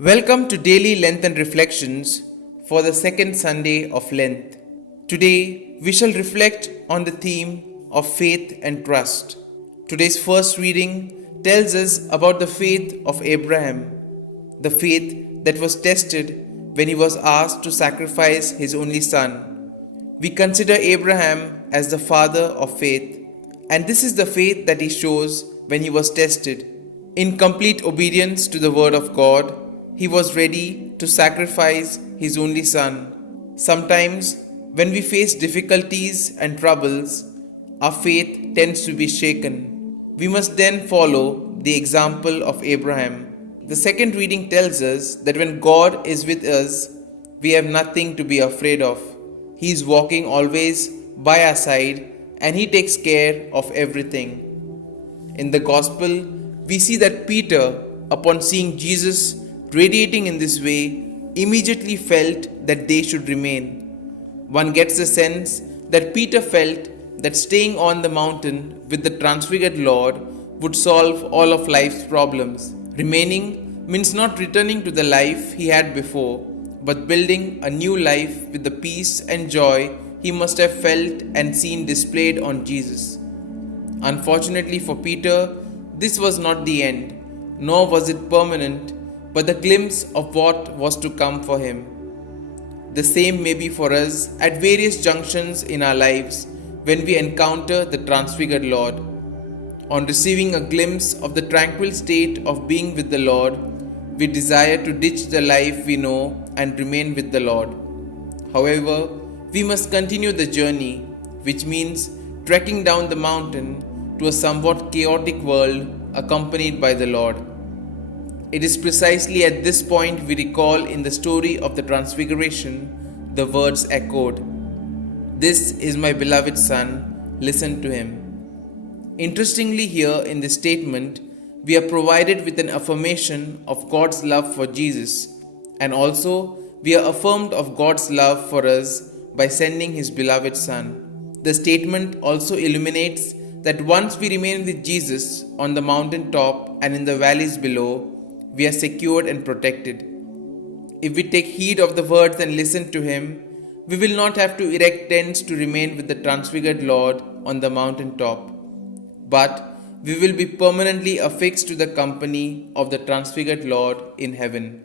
Welcome to Daily Lenten Reflections for the second Sunday of Lent. Today we shall reflect on the theme of faith and trust. Today's first reading tells us about the faith of Abraham, the faith that was tested when he was asked to sacrifice his only son. We consider Abraham as the father of faith, and this is the faith that he shows when he was tested. In complete obedience to the word of God, he was ready to sacrifice his only son. Sometimes, when we face difficulties and troubles, our faith tends to be shaken. We must then follow the example of Abraham. The second reading tells us that when God is with us, we have nothing to be afraid of. He is walking always by our side and He takes care of everything. In the Gospel, we see that Peter, upon seeing Jesus radiating in this way, immediately felt that they should remain. One gets the sense that Peter felt that staying on the mountain with the transfigured Lord would solve all of life's problems. Remaining means not returning to the life he had before, but building a new life with the peace and joy he must have felt and seen displayed on Jesus. Unfortunately for Peter, this was not the end, nor was it permanent, but the glimpse of what was to come for him. The same may be for us at various junctions in our lives when we encounter the transfigured Lord. On receiving a glimpse of the tranquil state of being with the Lord, we desire to ditch the life we know and remain with the Lord. However, we must continue the journey, which means trekking down the mountain to a somewhat chaotic world accompanied by the Lord. It is precisely at this point we recall in the story of the Transfiguration the words echoed, "This is my beloved Son, listen to him." Interestingly, here in this statement, we are provided with an affirmation of God's love for Jesus, and also we are affirmed of God's love for us by sending His beloved Son. The statement also illuminates that once we remain with Jesus on the mountain top and in the valleys below, we are secured and protected. If we take heed of the words and listen to Him, we will not have to erect tents to remain with the transfigured Lord on the mountain top, but we will be permanently affixed to the company of the transfigured Lord in heaven.